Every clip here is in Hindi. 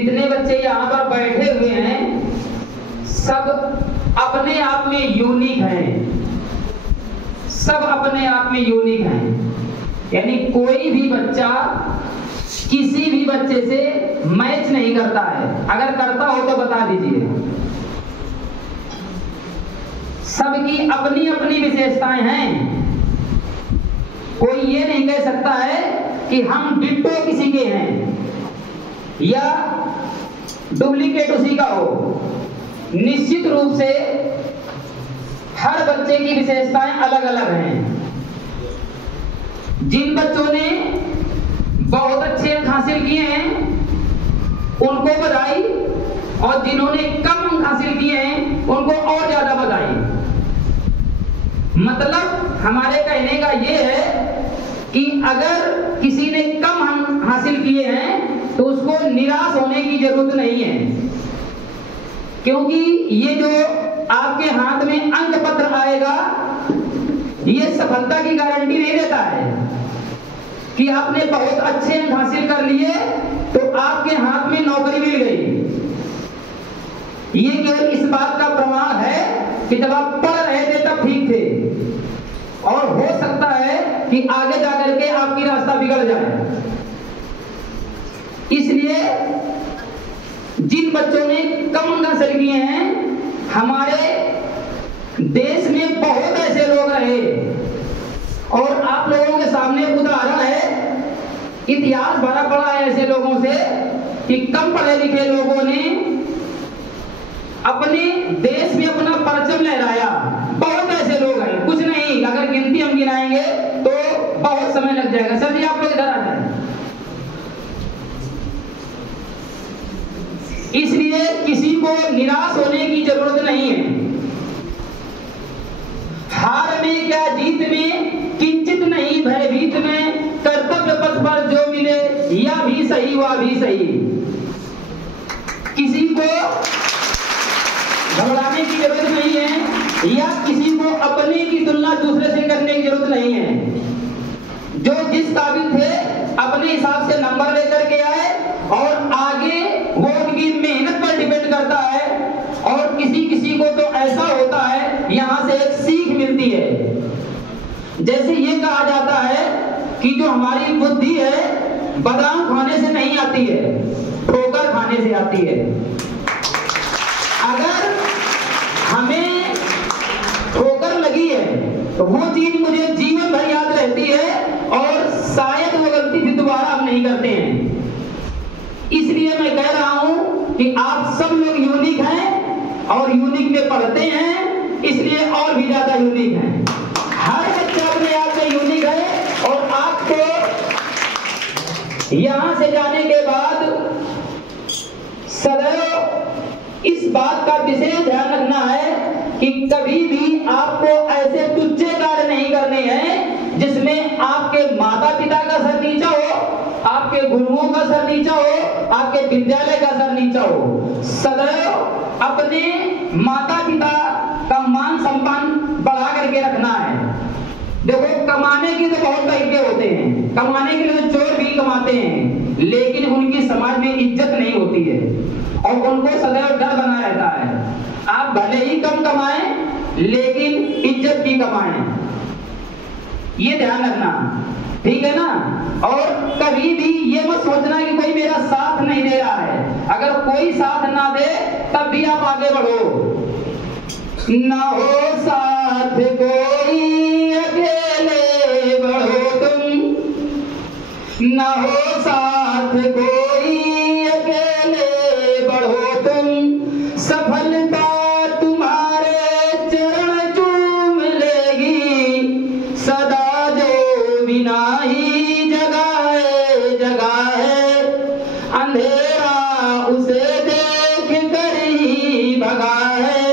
जितने बच्चे यहाँ पर बैठे हुए हैं सब अपने आप में यूनिक हैं, सब अपने आप में यूनिक हैं। यानी कोई भी बच्चा किसी भी बच्चे से मैच नहीं करता है। अगर करता हो तो बता दीजिए। सबकी अपनी अपनी विशेषताएं हैं। कोई ये नहीं कह सकता है कि हम डिट्टो किसी के हैं या डुप्लीकेट उसी का हो। निश्चित रूप से हर बच्चे की विशेषताएं अलग अलग हैं। जिन बच्चों ने बहुत अच्छे अंक हासिल किए हैं उनको बधाई, और जिन्होंने कम अंक हासिल किए हैं उनको और ज्यादा बधाई। मतलब हमारे कहने का ये है कि अगर किसी ने कम अंक हासिल किए हैं तो उसको निराश होने की जरूरत नहीं है, क्योंकि ये जो आपके हाथ में अंक पत्र आएगा ये सफलता की गारंटी नहीं देता है कि आपने बहुत अच्छे अंक हासिल कर लिए तो आपके हाथ में नौकरी मिल गई। ये केवल इस बात का प्रमाण है कि जब आप पढ़ रहे थे तब ठीक थे, और हो सकता है कि आगे जाकर के आपकी रास्ता बिगड़ जाए। इसलिए जिन बच्चों ने कम अंक हासिल किए हैं, हमारे देश में बहुत ऐसे लोग रहे, और आप लोगों के सामने उदाहरण है, इतिहास भरा पड़ा है ऐसे लोगों से कि कम पढ़े लिखे लोगों ने अपने देश में अपना परचम लहराया। बहुत ऐसे लोग हैं, कुछ नहीं, अगर गिनती हम गिनाएंगे तो बहुत समय लग जाएगा। सर जी आप लोग इधर आ जाए। इसलिए किसी को निराश होने की जरूरत नहीं है। हार में क्या जीत में किंचित नहीं भयभीत में, कर्तव्य पथ पर जो मिले या भी सही वह भी सही। किसी को घबराने की जरूरत नहीं है या किसी को अपने की तुलना दूसरे से करने की जरूरत नहीं है। जो जिस काबिल थे अपने हिसाब से नंबर लेकर के आए, और आगे वो उनकी मेहनत पर डिपेंड करता है। और किसी किसी को तो ऐसा होता है यहां से एक सीख मिलती है। जैसे ये कहा जाता है कि जो हमारी बुद्धि है बादाम खाने से नहीं आती है, ठोकर खाने से आती है। अगर हमें ठोकर लगी है तो वो चीज मुझे जीवन भर याद रहती है, और शायद वो गलती फिर दोबारा हम नहीं करते हैं। इसलिए मैं कह रहा हूं कि आप सब लोग यूनिक हैं, और यूनिक में पढ़ते हैं, इसलिए और भी ज्यादा यूनिक हैं। हर बच्चा अपने आप में यूनिक है, और आपको यहां से जाने के बाद सदैव इस बात का विशेष ध्यान रखना है कि कभी भी आपको ऐसे तुच्छ कार्य नहीं करने हैं जिसमें आपके माता पिता का सर नीचा हो, आपके गुरुओं का सर नीचा हो, आपके विद्यालय का सर नीचा हो। सदैव अपने माता पिता का मान सम्मान बढ़ा करके रखना है। देखो कमाने के तो बहुत तरीके होते हैं, कमाने के लिए चोर भी कमाते हैं, लेकिन उनकी समाज में इज्जत नहीं होती है, और उनको सदैव डर बना रहता है। आप भले ही कम कमाएं लेकिन इज्जत भी कमाएं, ये ध्यान रखना, ठीक है ना। और कभी भी ये मत सोचना कि कोई मेरा साथ नहीं दे रहा है। अगर कोई साथ ना दे तब भी आप आगे बढ़ो। ना हो साथ कोई अकेले बढ़ो तुम, ना हो साथ कोई अकेले बढ़ो तुम, सफलता तुम्हारे चरण चूम लेगी, सदा जो बिना ही जगाए जगाए, अंधेरा उसे देख कर ही भगा है,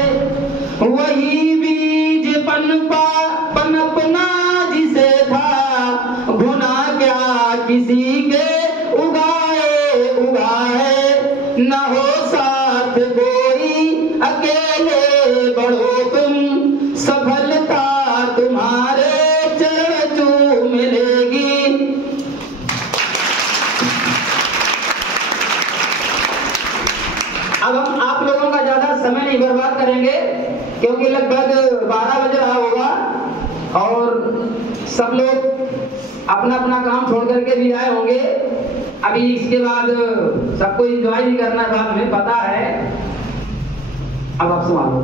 वही बीज पनपना जिसे था, गुना क्या किसी के उगाए उगाए, न हो साथ कोई अकेले बढ़ो तुम, सफलता तुम्हारे चरण चूम मिलेगी। समय नहीं बर्बाद करेंगे, क्योंकि लगभग 12 बज रहा होगा और सब लोग अपना अपना काम छोड़ करके भी आए होंगे। अभी इसके बाद सबको एंजॉय भी करना था, हमें पता है। अब आप संभालो।